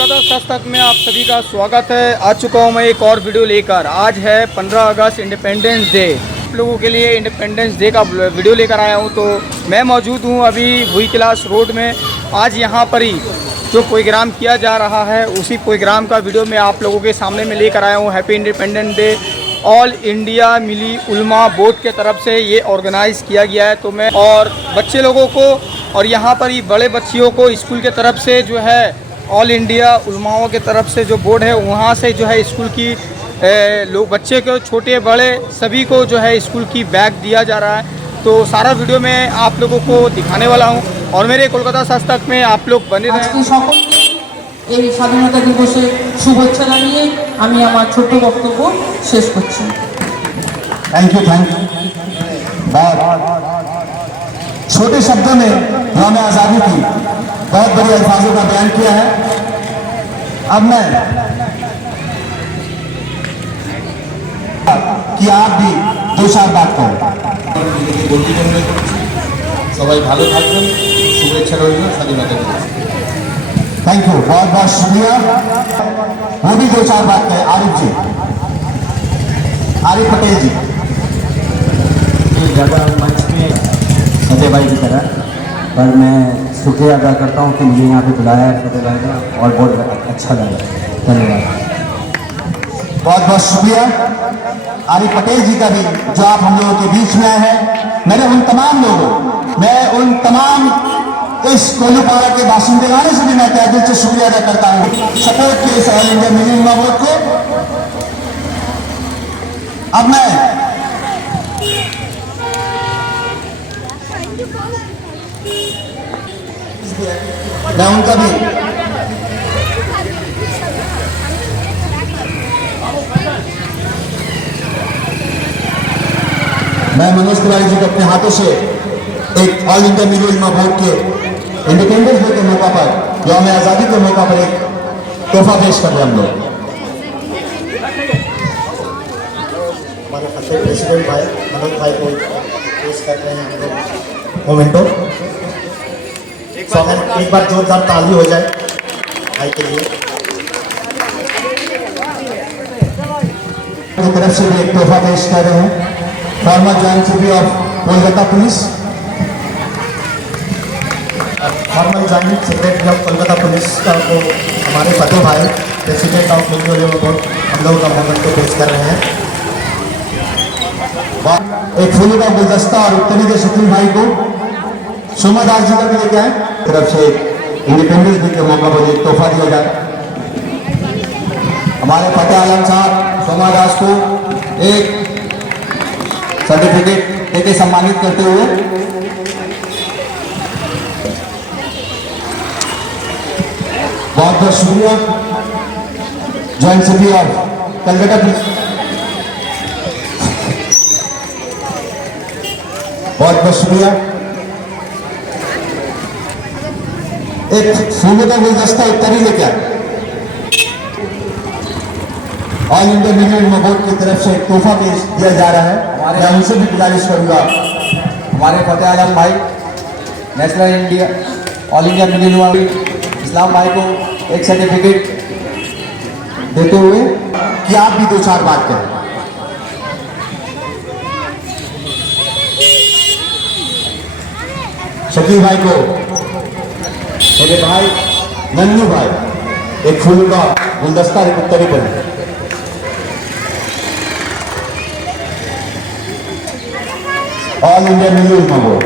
कोलकाता दस्तक में आप सभी का स्वागत है। आ चुका हूँ मैं एक और वीडियो लेकर। आज है 15 अगस्त इंडिपेंडेंस डे। आप लोगों के लिए इंडिपेंडेंस डे का वीडियो लेकर आया हूँ। तो मैं मौजूद हूँ अभी वही क्लास रोड में। आज यहाँ पर ही जो प्रोग्राम किया जा रहा है उसी प्रोग्राम का वीडियो मैं आप लोगों के सामने में लेकर आया हूँ। Happy independence day All India Milli Ulama Board के तरफ से ये ऑर्गेनाइज़ किया गया है। तो मैं और बच्चे लोगों को और यहाँ पर ही बड़े बच्चियों को स्कूल के तरफ से जो है ऑल इंडिया उलमाओं के तरफ से जो बोर्ड है वहाँ से जो है स्कूल की लोग बच्चे को छोटे बड़े सभी को जो है स्कूल की बैग दिया जा रहा है। तो सारा वीडियो मैं आप लोगों को दिखाने वाला हूँ और मेरे कोलकाता दस्तक में आप लोग बने रहें। এই স্বাধীনতা দিবসে শুভেচ্ছা জানিয়ে আমি আমার ছোট বক্তব্য শেষ করছি। थैंक यू छोटे शब्दों में उन्होंने आज़ादी की बहुत बड़ी अल्फाजों का बयान किया है। अब मैं कि आप भी दो चार बात करें। সবাই ভালো থাকবেন, শুভেচ্ছা রইল স্বাধীনতা দিবস। थैंक यू, बहुत बहुत शुक्रिया। वो भी दो चार बात करें। आरिफ जी, आरिफ पटेल जी। ज़्यादा मंच में फतेह भाई की तरह, पर मैं शुक्रिया अदा करता हूँ कि मुझे यहाँ पे बुलाया है फतेह भाई ने और बहुत अच्छा लगा। धन्यवाद, बहुत बहुत शुक्रिया आरिफ पटेल जी का भी जो आप हम लोगों के बीच में आए हैं। मैं उन तमाम इस कोलूपारा के बाशिंदेगानों से भी मैं तहे दिल से शुक्रिया अदा करता हूँ सपोर्ट के इस all India Milli Ulama board को। अब मैं उनका भी मैं मनोज तिवारी जी को अपने हाथों से एक all India Milli Ulama Board के इंडिपेंडेंस डे के मौका पर यौम आज़ादी के मौका पर एक तोहफा पेश कर रहे हैं हम लोग। हमारे फतेह प्रेसिडेंट भाई मनोज भाई को पेश कर रहे हैं हम लोग मोमेंटो। एक बार जोरदार ताली हो जाए भाई के लिए। की तरफ से भी एक तोहफा पेश कर रहे हैं farmer joint secretary of Kolkata police, formal joint secretary of Kolkata police का को हमारे फतेह भाई प्रेसिडेंट ऑफ मिली बोर्ड हम लोग का मोमेंटो पेश कर रहे हैं। एक फूलों का गुलदस्ता और उत्तरी के शकील भाई को सोमा दास जी का भी लेके आए। तरफ से इंडिपेंडेंस डे के मौका पर एक तोहफा दिया जाए। हमारे फतेह आलम साहब सोमा दास को एक सर्टिफिकेट देके सम्मानित करते हुए बहुत बहुत शुक्रिया joint secretary of Calcutta police, बहुत बहुत शुक्रिया। एक फूलों का गुलदस्ता उत्तरी लेके आए। All India Milli Ulama board की तरफ से एक तोहफा पेश दिया जा रहा है। मैं उनसे भी गुजारिश करूंगा हमारे फतेह आलम भाई national India all India Milli उलमा इस्लाम भाई को एक सर्टिफिकेट देते हुए कि आप भी दो चार बात करें। शकील भाई को मेरे भाई नन्नू भाई एक फूल का गुलदस्ता एक उत्तरी पर all India Milli Ulama board.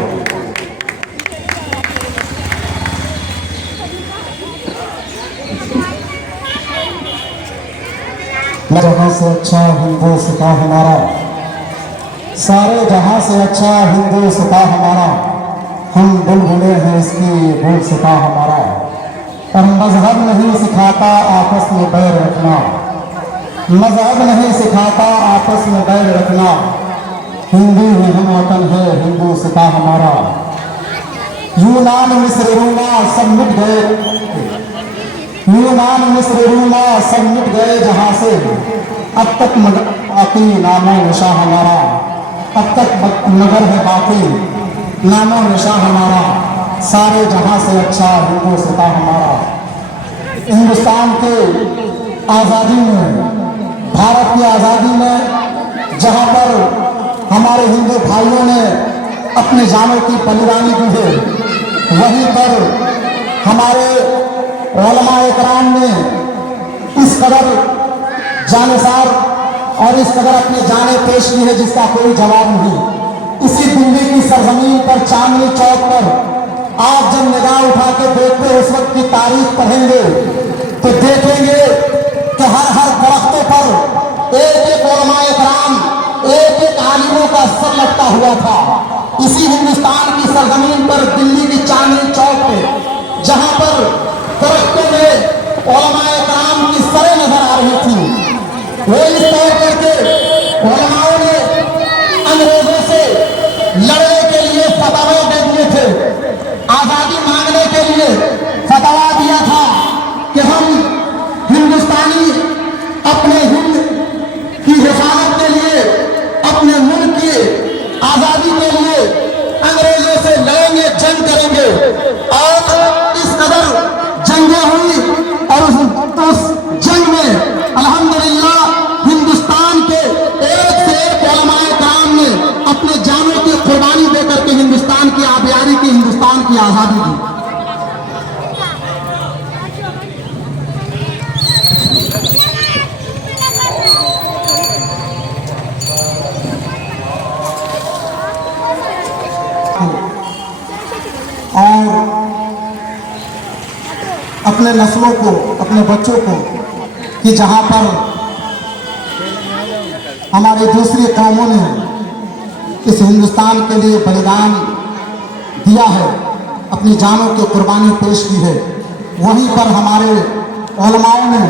जहां से अच्छा हिंदुस्तां हमारा, सारे जहां से अच्छा हिंदुस्तां हमारा, हम बुलबुले हैं इसकी गुलसितां हमारा। पर मजहब नहीं सिखाता आपस में बैर रखना, मजहब नहीं सिखाता आपस में बैर रखना। हिंदू ही हम वतन है हिंदुस्तां हमारा। यूनान मिस्र रोमा सब मिट गए, यूनान मिस्र रोमा सब मिट गए जहां से, अब तक बाकी नामो निशा हमारा, अब तक मगर है बाकी नामो निशा हमारा। सारे जहां से अच्छा हिंदुस्तां हमारा। हिंदुस्तान के आज़ादी में, भारत की आज़ादी में जहाँ पर हमारे हिंदू भाइयों ने अपने जानों की बलिदानी दी है, वहीं पर हमारे उलमाए इकराम ने इस कदर जानिसार और इस कदर अपने जाने पेश की है जिसका कोई जवाब नहीं। इसी दिल्ली की सरजमीन पर चांदनी चौक पर आप जब निगाह उठा के देखते उस वक्त की तारीख पढ़ेंगे तो देखेंगे कि हर हर दरख्तों पर एक एक उलमाए इकराम, एक एक आलिमों का सर लटका हुआ था। इसी हिंदुस्तान की सरजमीन पर दिल्ली की चांदनी चौक पे जहां पर दरख्तों में उलमाए इकराम की सरें नजर आ रही थी, वो इस तौर पर के उलमाओं ने अंग्रेजों से लड़ने के लिए फतवा दे दिए थे, आजादी मांगने के लिए फतवा दिया था कि हम हिंदुस्तानी अपने हिंद की हिफाजत के लिए, अपने मुल्क की आजादी के लिए अंग्रेजों से लड़ेंगे, जंग करेंगे। और इस कदर जंगें हुई और उस जंग में अल्हम्दुलिल्लाह हिंदुस्तान के एक से एक उलमाए किराम ने अपने जानों की कुर्बानी देकर के हिंदुस्तान की आबियारी की, हिंदुस्तान की आजादी दी। और अपने नस्लों को, अपने बच्चों को कि जहाँ पर हमारी दूसरी कौमों ने इस हिंदुस्तान के लिए बलिदान दिया है, अपनी जानों की कुर्बानी पेश की है, वहीं पर हमारे उलमाओं ने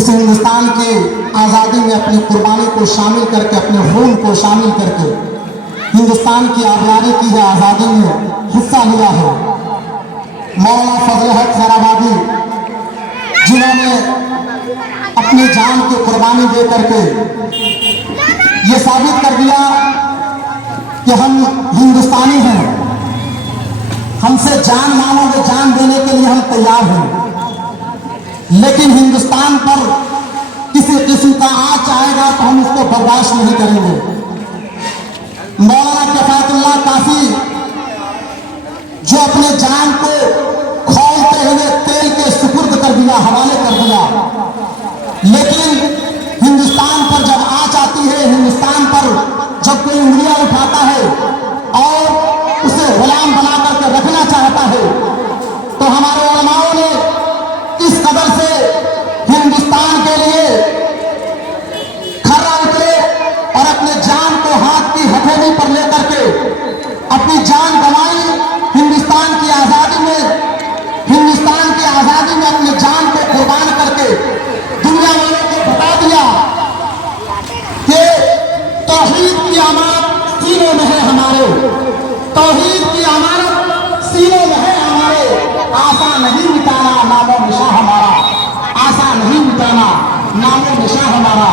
इस हिंदुस्तान की आज़ादी में अपनी कुर्बानी को शामिल करके, अपने खून को शामिल करके हिंदुस्तान की आबियारी की है, आज़ादी में हिस्सा लिया है। मौलाना फजल हक खैराबादी जिन्होंने अपनी जान की कुर्बानी दे करके ये साबित कर दिया कि हम हिंदुस्तानी हैं, हमसे जान मांगोगे, जान देने के लिए हम तैयार हैं, लेकिन हिंदुस्तान पर किसी किस्म का आँच आएगा तो हम उसको बर्दाश्त नहीं करेंगे। मौलाना किफायतुल्लाह काफी जो अपने जान को खौलते हुए तेल के सुपुर्द कर दिया, हवाले कर दिया, लेकिन हिंदुस्तान पर जब आँच आती है, हिंदुस्तान पर जब कोई उंगलियां उठाता है और उसे गुलाम बना करके रखना चाहता है, तो हमारे उलमाओं ने इस कदर से हिंदुस्तान के लिए खरा उतरे और अपने जान को हाथ की हथेली पर लेकर के अपनी जान गंवाई हिंदुस्तान की आज़ादी में, हिंदुस्तान की आज़ादी में अपनी जान को कुर्बान करके दुनिया वालों को बता दिया कि तौहीद की अमानत सीनों में है हमारे, तौहीद की अमानत सीनों में है हमारे, आशा नहीं मिटाना नामो निशा हमारा, आशा नहीं मिटाना नामो निशा हमारा।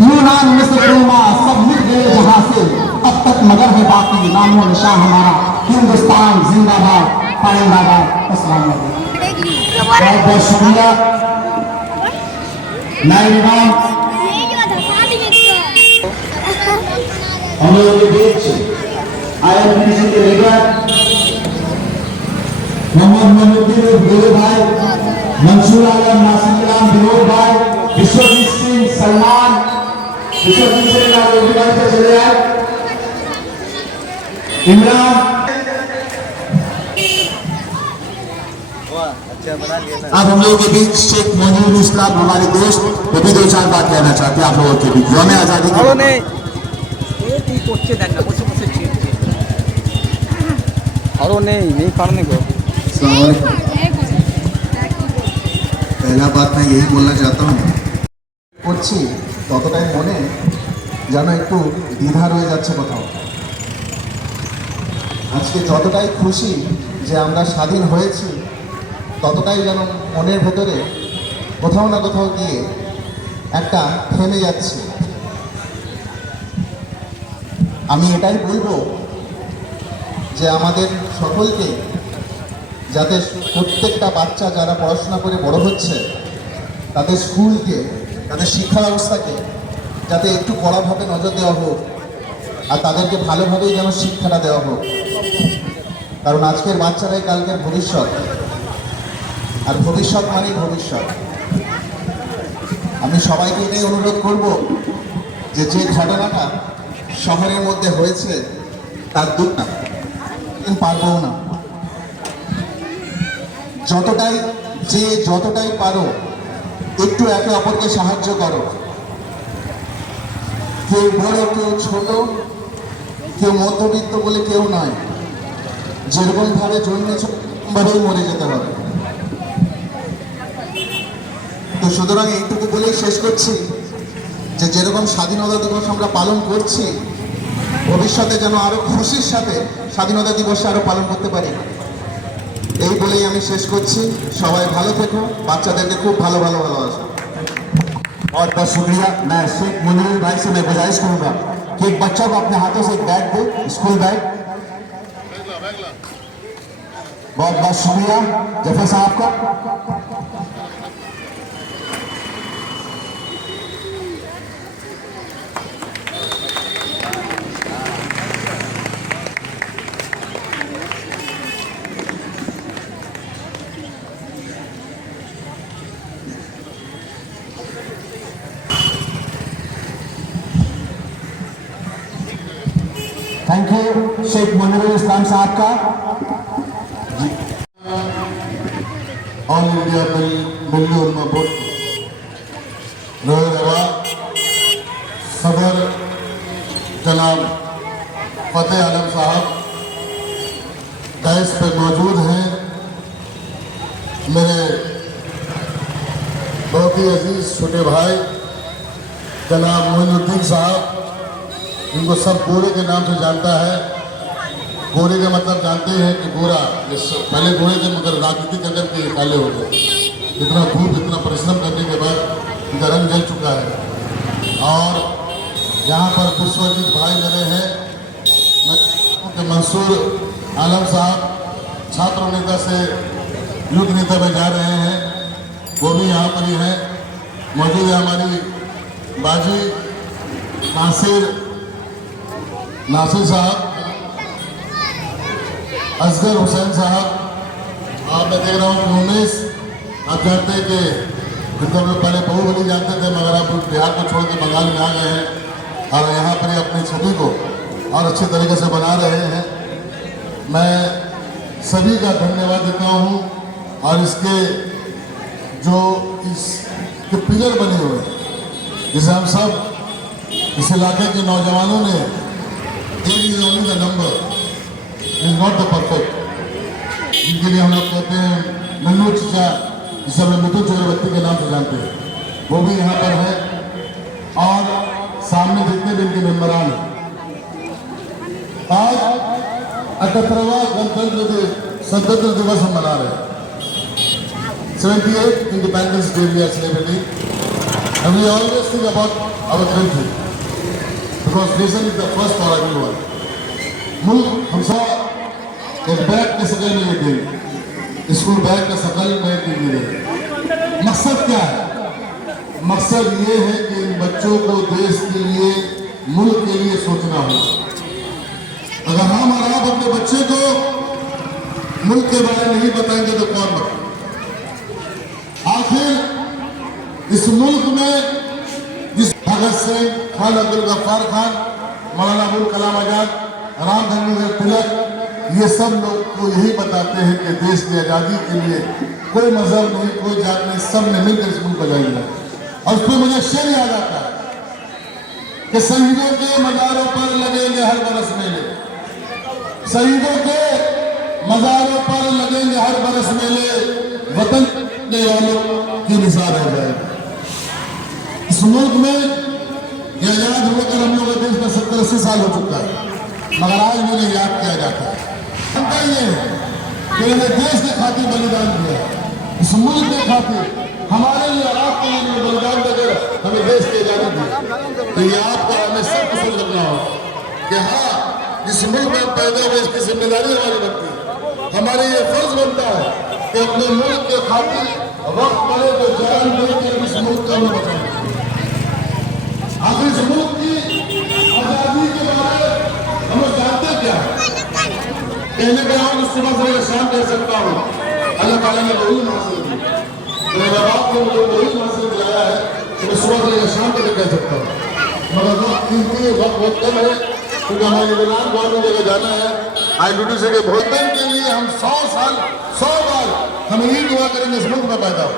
यूनान मिस्र रोमा सब मिट गए जहां से, अब तक मगर है बाकी नामो निशा हमारा, हिंदुस्तान जिंदाबाद, पाइंदाबाद। अस्सलाम वालेकुम, बहुत बहुत शुक्रिया। नाइब इमाम हम लोगों के बीच INPC के लीडर मोहम्मद मनुद्दीन गोरे भाई, मंसूर आलम, नासिर कलाम, विनोद भाई, विश्वजीत सिंह, सलमान, विश्वजीत सिंह भाई से चले आए, इमरान। अब हम लोगों के बीच शेख मोहम्मद इस्लाम हमारे दोस्त, वो भी दो चार बात कहना चाहते हैं आप लोगों के बीच। यौम आज़ादी और नहीं पढ़ने को। पहला बात मैं यही बोलना चाहता हूँ, করছি ততটাই মনে যেন একটু দ্বিধা রয়ে যাচ্ছে কোথাও। আজকে যতটাই খুশি যে আমরা স্বাধীন হয়েছি, ততটাই যেন মনের ভেতরে কোথাও না কোথাও গিয়ে একটা থেমে যাচ্ছে। আমি এটাই বলবো যে আমাদের সকলকে যাতে প্রত্যেকটা বাচ্চা যারা পড়াশোনা করে বড় হচ্ছে তাদের স্কুলকে, তাদের শিক্ষা ব্যবস্থাকে যাতে একটু কড়াভাবে নজর দেওয়া হোক আর তাদেরকে ভালোভাবেই যেন শিক্ষাটা দেওয়া হোক। কারণ আজকের বাচ্চারাই কালকের ভবিষ্যৎ, আর ভবিষ্যৎ মানেই ভবিষ্যৎ। আমি সবাইকে এটাই অনুরোধ করব যে যে ঘটনাটা শহরের মধ্যে হয়েছে তার দুঃখ না, পারবও না। যতটাই পারো একটু একে অপরকে সাহায্য করো। কেউ বড়, কেউ ছোট, কেউ মধ্যবিত্ত বলে কেউ নয়। যেরকম ভাবে জন্মেছ ভাবেই মরে যেতে হবে। তো সুতরাং এইটুকু বলেই শেষ করছি যে যেরকম স্বাধীনতা দিবস আমরা পালন করছি, ভবিষ্যতে যেন আরো খুশির সাথে স্বাধীনতা দিবস আরো পালন করতে পারি। এই বলেই আমি শেষ করছি। সবাই ভালো থেকো, বাচ্চাদেরকে খুব ভালোবাসো। बहुत बहुत शुक्रिया। मैं शेख मुनीरुल भाई से मैं गुजारिश करूंगा कि एक बच्चा को अपने हाथों से एक बैग दे, स्कूल बैग। बहुत बहुत शुक्रिया जफर साहब का। थैंक यू शेख मुनीरुल इस्लाम साहब का। ऑल इंडिया मिल्ली उलमा बोर्ड रोहरवा सदर जनाब फतेह आलम साहब डैश पे मौजूद हैं। मेरे बहुत ही अजीज छोटे भाई जनाब मोइनुद्दीन साहब, इनको सब गोरे के नाम से जानता है। गोरे का मतलब जानते हैं कि गोरा, पहले गोरे थे मगर राजनीति करने के काले हो गए। इतना धूप, इतना परिश्रम करने के बाद इनका रंग जल चुका है। और यहाँ पर विश्वजीत भाई मेरे हैं, मैं मंसूर आलम साहब छात्र नेता से युद्ध नेता में जा रहे हैं, वो भी यहाँ पर ही हैं। मौजूद है हमारी बाजी नासिर साहब, असगर हुसैन साहब। आप मैं देख रहा हूँ कि उन्नीस, आप जानते हैं कि जिनको हम लोग पहले बहुबली जानते थे मगर अब बिहार को छोड़ के बंगाल में आ गए हैं और यहाँ पर ही अपनी छवि को और अच्छे तरीके से बना रहे हैं। मैं सभी का धन्यवाद देता हूँ। और इसके जो इसके पिलर बने हुए हैं, जिसे हम सब इस इलाके के नौजवानों ने is only the number, is not the perfect, जिनके लिए हम लोग कहते हैं नन्नू चचा, जिसे हम मिथुन चक्रवर्ती के नाम से जानते हैं, वो भी यहाँ पर है। और सामने जितने भी इनके मेम्बरान हैं, आज 78वां स्वतंत्र दिवस हम मना रहे हैं। 78 independence day we are celebrating, and we always think about our country. Because nation is the first for everyone. मुल्क हम सब एक बैग के शकल में ये देंगे, स्कूल बैग का शकल में ये देंगे। मकसद क्या है? मकसद ये है कि इन बच्चों को देश के लिए, मुल्क के लिए सोचना हो। अगर हम और आप अपने बच्चे को मुल्क के बारे में नहीं बताएंगे तो कौन बताएगा? आखिर इस मुल्क में जिस भगत सिंह, खान अब्दुल गफ्फार खान, मौलाना अबुल कलाम आजाद, राम धर्मेंद्र तिलक, ये सब लोग को यही बताते हैं कि देश की आज़ादी के लिए कोई मजहब नहीं, कोई जात नहीं, सब ने मिलकर इस मुल्क को जाएगा। और उस पर मुझे शेर याद आता है कि शहीदों के मज़ारों पर लगेंगे हर बरस मेले, शहीदों के मज़ारों पर लगेंगे हर बरस मेले, वतन के वालों की निसार हो जाएगी। इस मुल्क में ये आजाद होकर हम लोग का देश में 70-80 साल हो चुका है, मगर आज भी उन्हें याद किया जाता है। हमका ये है कि उन्हें देश के खातिर बलिदान दिया, इस मुल्क के खातिर, हमारे लिए और आपके लिए बलिदान देकर हमें देश की आजादी दी। तो ये आपको हमें सबको सोच रखना होगा कि हाँ, जिस मुल्क में पैदा हुए इसकी जिम्मेदारी हमारी बनती है। हमारे ये फर्ज बनता है कि अपने मुल्क के खातिर वक्त पड़े तो जान देकर इस मुल्क का हमें बचाएं। आखिर इस मुल्क की आजादी के बारे में हम लोग जानते क्या है? कहने के बाद सुबह से शाम कह सकता हूँ अल्लाह ताला ने वही हासिल की, मेरे बाप ने मुझे वही हासिल दिलाया है कि मैं सुबह से शाम तक कह सकता हूँ। मगर वक्त बहुत कम है क्योंकि हमारे निगरान बहुत जगह जाना है। IBTC के भोजन के लिए हम 100 बार हम यही दुआ करेंगे इस मुल्क में पैदा हो।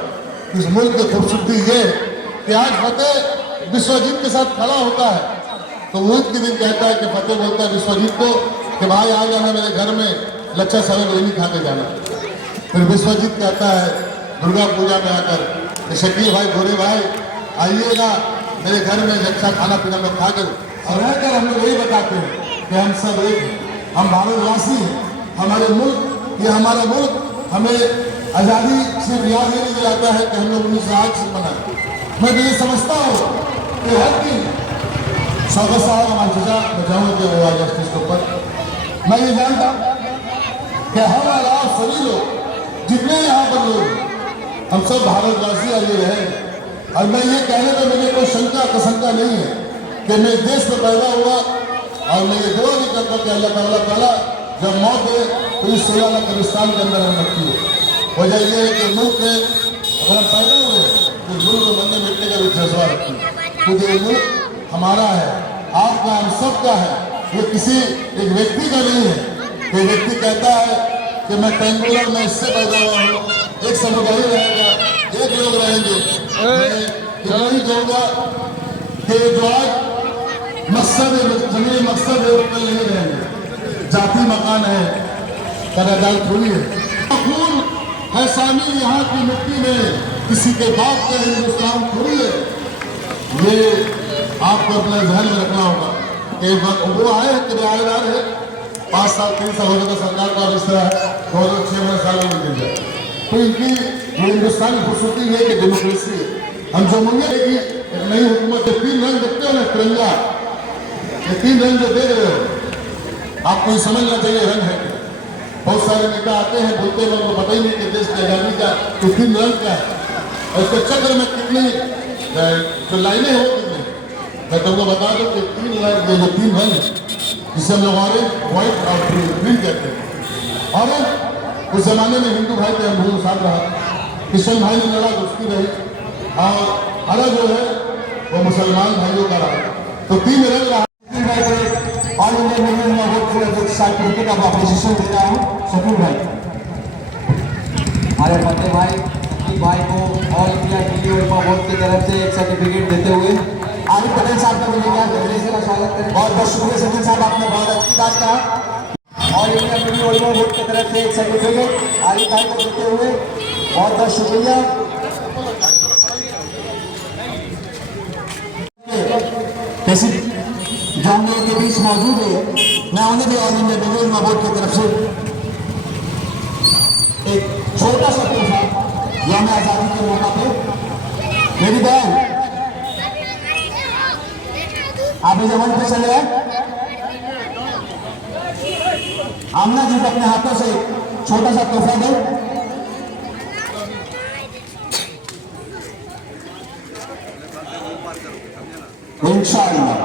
इस मुल्क की खूबसूरती ये कि आज फतेह विश्वजीत के साथ खड़ा होता है तो वो के दिन कहता है कि फतेह बोलता है विश्वजीत को कि भाई आ जाना मेरे घर में लच्छा सारे बिरयानी खा के जाना। फिर विश्वजीत कहता है दुर्गा पूजा में आकर कि शकील भाई गोरे भाई आइएगा मेरे घर में अच्छा खाना पीना में खाकर और रहकर हम लोग यही बताते हैं कि हम सब एक हम भारतवासी हैं। हमारे मुल्क ये हमारा मुल्क हमें आज़ादी सिर्फ याद नहीं दिलाता है कि हम लोग 1908 से बनाए। मैं तो ये समझता हूँ कि हर दिन स्वागत साहब हमारे चचा बचाऊंगे वो आज स्टेज के ऊपर। मैं ये जानता हूँ कि हम और आप सभी लोग जितने यहाँ पर लोग हम सब भारतवासी आए रहे और मैं ये कहने में मुझे कोई शंका कसंका नहीं है कि मैं देश में पैदा हुआ और मैं ये दुआ नहीं करता कि अल्लाह ताला जब मौत दे तो इस सोलाना कब्रिस्तान के अंदर हम रखती है। वजह यह है कि मुल्क में अगर हम पैदा हुए तो मुल्क में मरने मिटने का भी जज्बा रखती है क्योंकि ये मुल्क हमारा है, आपका, हम सबका है। ये किसी एक व्यक्ति का नहीं है। ये व्यक्ति कहता है कि मैं टेंगुलर में इससे पैदा हुआ हूँ, एक समुदाय रहेगा, एक लोग रहेंगे। मैं यही कहूँगा कि जो आज मकसद है कल नहीं रहेंगे। जाति मकान है करादार थोड़ी है। खून है शामिल यहाँ की मिट्टी में, किसी के बाप का हिंदुस्तान थोड़ी है। ये आपको अपने ध्यान में रखना होगा कि वो आए हैं किराएदार है 5 साल 3 साल हो गया सरकार का इस तरह है 6 साल में निकल जाए। तो इनकी हिंदुस्तान की खूबसूरती है कि डेमोक्रेसी है। हम जो मंगे कि नई हुकूमत के 3 रंग देखते हो ना तिरंगा, ये 3 रंग जो दे रहे हो आपको ये समझना चाहिए रंग है। बहुत सारे नेता आते हैं बोलते हैं उनको पता ही नहीं कि देश की आजादी का 3 रंग क्या है और उसके चक्र में कितनी जो लाइनें हो कितनी। मैं तुमको बता दूं कि 3 रंग जिसे हम लोग ऑरेंज व्हाइट और ग्रीन कहते हैं। ऑरेंज उस जमाने में हिंदू भाई थे, हम हिंदू साथ रहा, क्रिश्चियन भाई ने लड़ा तो उसकी रही और हरा जो है वो मुसलमान भाइयों का रहा। तो 3 रंग रहा। ऑल इंडिया मूवमेंट में वोट सर्टिफिकेट ऑफ अप्रिसिएशन दे रहा हूँ शकील भाई। हमारे फतेह भाई को ऑल इंडिया वीडियो बोर्ड की तरफ से एक सर्टिफिकेट देते हुए आरिफ पटेल साहब का मिलेगा का स्वागत करें। बहुत बहुत शुक्रिया सचिन साहब, आपने बहुत अच्छी बात कहा। ऑल इंडिया वीडियो बोर्ड की तरफ से एक सर्टिफिकेट आरिफ भाई को देते हुए बहुत बहुत शुक्रिया। जो हम लोगों के बीच मौजूद है, मैं उन्हें भी ऑल इंडिया वीडियो बोर्ड की तरफ से एक छोटा सा तोहफा यौम आज़ादी के मौका पे। मेरी बहन आप इसे मंच पे चले आए। आमना जी को अपने हाथों से छोटा सा तोहफा दो। इंशाअल्लाह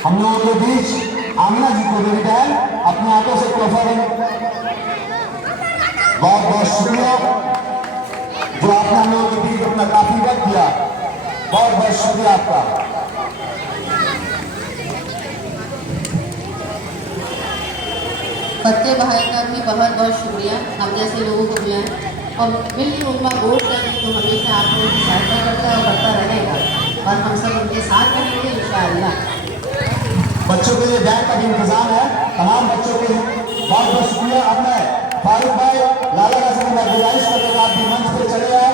हम लोगों के बीच आमना जी को मेरी बहन अपने हाथों से तोहफा दें। बहुत बहुत शुक्रिया जो आपने हम लोगों के बीच अपना काफी वक्त दिया। बहुत बहुत शुक्रिया आपका। फतेह भाई का भी बहुत बहुत शुक्रिया हम जैसे लोगों को दिया है और मिली उम्मा वोट करने को हमेशा आप लोगों की सहायता करता है और करता रहेगा और हम सब उनके साथ रहेंगे इंशाअल्लाह। बच्चों के लिए बैग का भी इंतजाम है तमाम बच्चों के। बहुत बहुत शुक्रिया। अब मैं फारूक भाई लाला का मैं गुजारिश करूँगा आप भी मंच पर चले आए।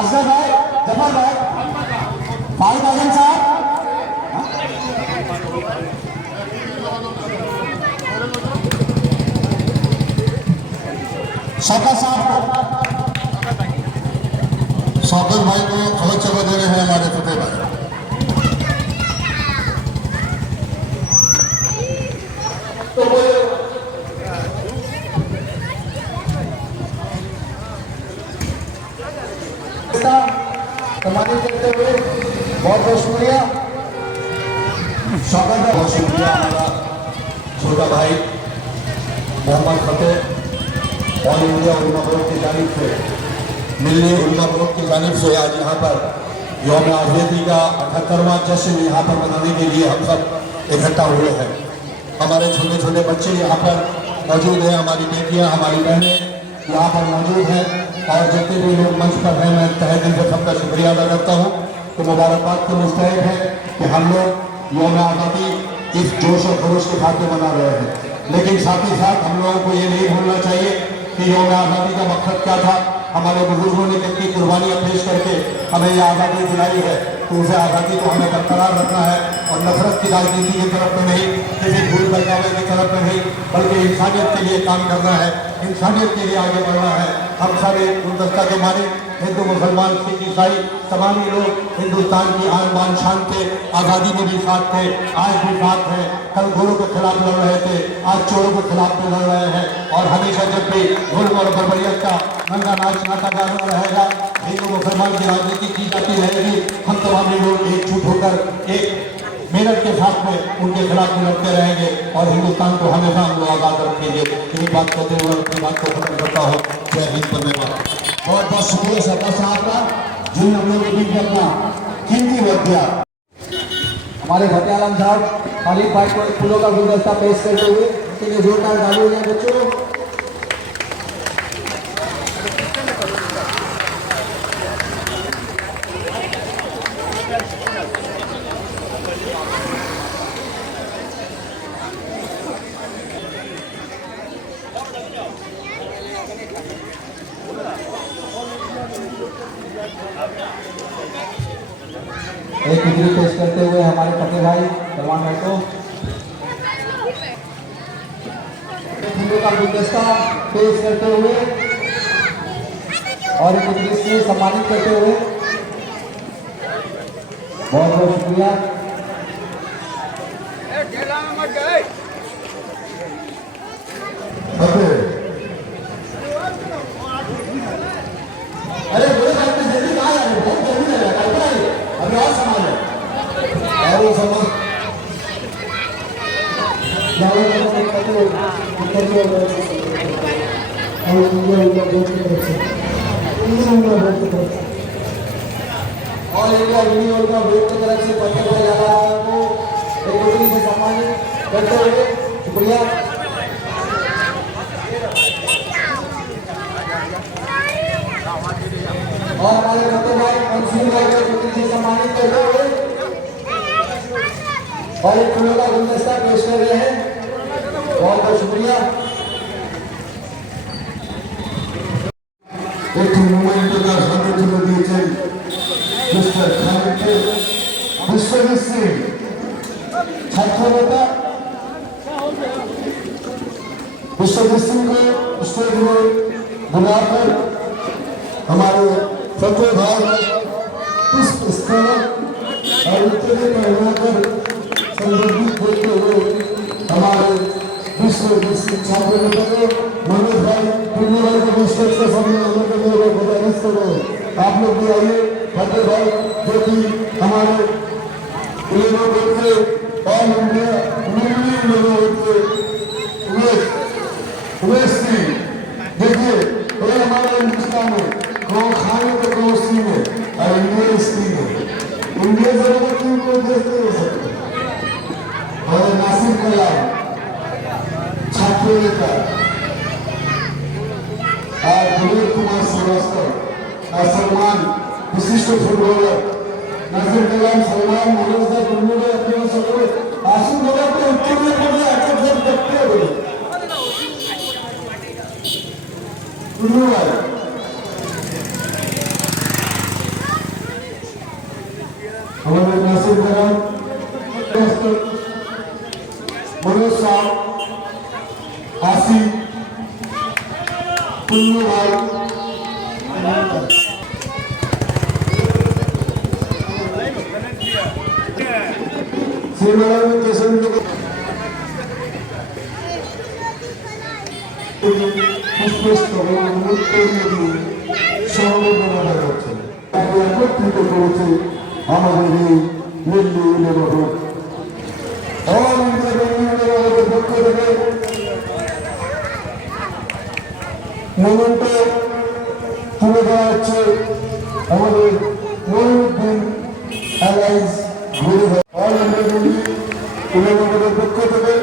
असगर भाई, जफर भाई, फारूक आजम साहब, शौकत साहब को, शौकत भाई को खबर चबर दे रहे हैं हमारे फतेह भाई। तो सम्मानित करते हुए बहुत बहुत शुक्रिया। स्वागत है, बहुत शुक्रिया हमारा छोटा भाई मोहम्मद फतेह ऑल इंडिया उलमा बोर्ड की जानिब से, मिलनी उलमा बोर्ड की जानिब से आज यहाँ पर यौम आज़ादी का 78वां जश्न यहाँ पर मनाने के लिए हम सब इकट्ठा हुए हैं। हमारे छोटे छोटे बच्चे यहाँ पर मौजूद हैं, हमारी बेटियाँ, हमारी बहनें यहाँ पर मौजूद हैं और जितने भी लोग मंच पर हैं, मैं तहे दिल से सबका शुक्रिया अदा करता हूँ। तो मुबारकबाद के मुस्तहिक है कि हम लोग यौम आज़ादी इस जोश और खरोश के साथ में मना रहे हैं, लेकिन साथ ही साथ हम लोगों को ये नहीं भूलना चाहिए कि यौम आज़ादी का मकसद क्या था। हमारे बुजुर्गों ने कितनी कुर्बानियाँ पेश करके हमें ये आज़ादी दिलाई है, तो उसे आज़ादी को हमें बरकरार रखना है और नफरत की राजनीति की तरफ में नहीं, किसी भूल भटकावे की तरफ में नहीं, बल्कि इंसानियत के लिए काम करना है, इंसानियत के लिए आगे बढ़ना है। हम सारे गुलदस्ता के मालिक हिंदू मुसलमान सिख ईसाई तमाम लोग हिंदुस्तान की आन बान शान थे, आज़ादी में भी साथ थे, आज भी साथ हैं। कल घोरों के खिलाफ लड़ रहे थे, आज चोरों के खिलाफ भी लड़ रहे हैं और हमेशा जब भी जुल्म और बर्बरियत का नंगा नाच नाटा जाना रहेगा, हिंदू मुसलमान की राजनीति की जाती रहेगी, हम तमाम लोग एकजुट होकर एक मेहनत के साथ में उनके खिलाफ लड़ते रहेंगे और हिंदुस्तान को हमेशा हम लोग आज़ाद रखेंगे। यही बात करते हुए अपनी बात को खत्म करता हूँ। जय हिंद, धन्यवाद। बहुत बहुत शुक्रिया सरकार साहब का, जिन हम लोग के बीच में अपना कीमती वक्त दिया। हमारे फतेह आलम साहब खालिद भाई को फूलों का गुलदस्ता पेश करते हुए उनके लिए जोरदार ताली हो जाए बच्चों। एक डिग्री पेश करते हुए हमारे फतेह भाई सलमान भाई को फूलों का गुलदस्ता पेश करते हुए और एक डिग्री से सम्मानित करते हुए बहुत बहुत शुक्रिया। अरे बोले आपने जल्दी कहा यार, बहुत जल्दी लग रहा है, अभी और सामान है और वो सामान और इंडिया यूनियन का बोर्ड की तरफ से फतेह भाई लाला को एक डिग्री से सम्मानित करते हुए शुक्रिया। और हमारे फतेह भाई मंसूर भाई को डिग्री से सम्मानित करते हुए और एक फूलों का गुलदस्ता पेश कर रहे हैं। बहुत बहुत शुक्रिया। एक मूवमेंट का स्वागत दीजिए मिस्टर खालिद विश्वजीत सिंह छात्र नेता विश्वजीत सिंह को स्टेज में बुलाकर हमारे फतेह भाई पुष्प स्थल और उत्तरी पहनाकर संबोधित देते हुए हमारे विश्वजीत सिंह छात्र नेता को मनोज भाई पुण्य भाई को स्टेज से सम्मान के लिए गुजारिश कर रहे हैं। आप लोग भी आइए। फतेह भाई जो कि हमारे उलमा बोर्ड के ऑल इंडिया मिलनी उलमा बोर्ड के उमेश सिंह, देखिए ये हमारे हिंदुस्तान में कौन खाने तो कौन सी में और इंडिया स्त्री में इंडिया जरूर क्यों को देखते हो सकते और नासिर कलाम छात्र नेता और विनोद कुमार श्रीवास्तव और सलमान विशिष्ट फुटबॉलर नासिर कलाम सलमान मनोज भाई दुनू ने अपने सब आंसू बोला तो उत्तर में पड़े आकर जब देखते हो दुनू भाई हमारे नासिर कलाम मनोज साहब आसिफ पुन्नू भाई श्रीमंत किशन পুষ্পস্তবক মুহূর্তের মধ্যে সর্বপ্রথম একত্রিত করেছে আমাদের এই দিল্লি ইউনিভার্সিটি অল ইন্ডিয়া ইউনিভার্সিটির পক্ষ থেকে মোমেন্টে তুলে দেওয়া হচ্ছে আমাদের Mohiuddin alliance group all India ইউনিভার্সিটির পক্ষ থেকে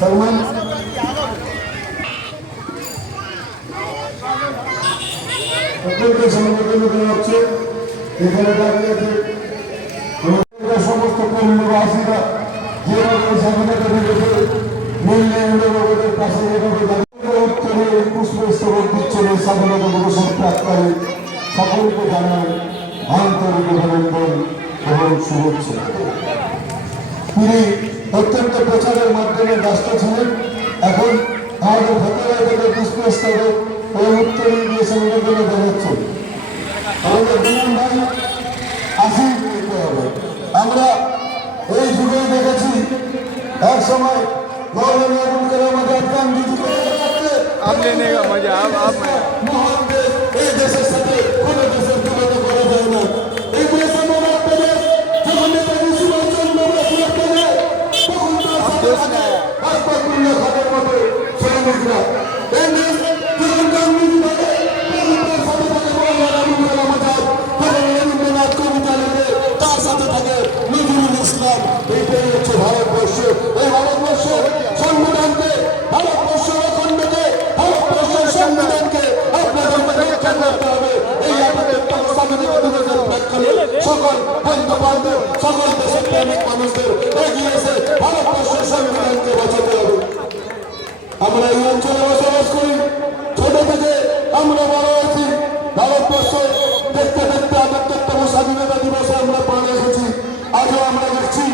সলমান সকলকে সম্বোধন করা হচ্ছে। এখানে দাঁড়িয়ে আছে সমস্ত কর্মবাসীরা যেভাবে স্বাধীনতা দিবসে মূল্যের পাশে উত্তরে পুষ্পস্তবক দিচ্ছেন এই স্বাধীনতা দিবসের প্রাক্কালে সকলকে জানায় আন্তরিক অভিনন্দন এবং শুভেচ্ছা। তিনি অত্যন্ত প্রচারের মাধ্যমে ব্যস্ত ছিলেন। এখন আমাদের ভেতরে থেকে পুষ্পস্তবক ওই উত্তরে গিয়ে সংগঠনে জানাচ্ছেন আমাদের দুজন ভাই আসি দিতে হবে। আমরা এই যুগে দেখেছি এক সময় মৌলানা আবুল কালাম আজাদ গান্ধীজি आप लेने का मजा आप মহান দেশ, এই দেশের সাথে কোনো দেশের তুলনা করা যায় না। এই দেশের মনে একটা দেশ যখন নেতাজি সুভাষচন্দ্র বসু একটা দেশ, তখন তার সাথে থাকে হাসপাতুল্লাহ খানের মতো সৈনিকরা। এই দেশ যখন গান্ধীজি থাকে, তখন তার সাথে থাকে মৌলানা আবুল কালাম আজাদ, তখন রবীন্দ্রনাথ কবিতা লেখে, তার সাথে থাকে নজরুল ইসলাম। এইটাই হচ্ছে ভারতবর্ষ। এই ভারতবর্ষের সংবিধানকে, ভারতবর্ষের অখণ্ডকে, ভারতবর্ষের সংবিধানকে আপনাদের রক্ষা করতে হবে। এই আমাদের স্বাধীনতা দিবসের প্রেক্ষাপটে সকল বন্ধু-বান্ধব, সকল দেশের প্রেমিক মানুষদের এগিয়ে এসে ভারতবর্ষের সংবিধানকে বাঁচাতে হবে। আমরা এই অঞ্চলে বসবাস করি, ছোট থেকে আমরা বড় হয়েছি। ভারতবর্ষ দেখতে দেখতে ৭৮তম স্বাধীনতা দিবসে আমরা প্রাণ এসেছি। আজও আমরা দেখছি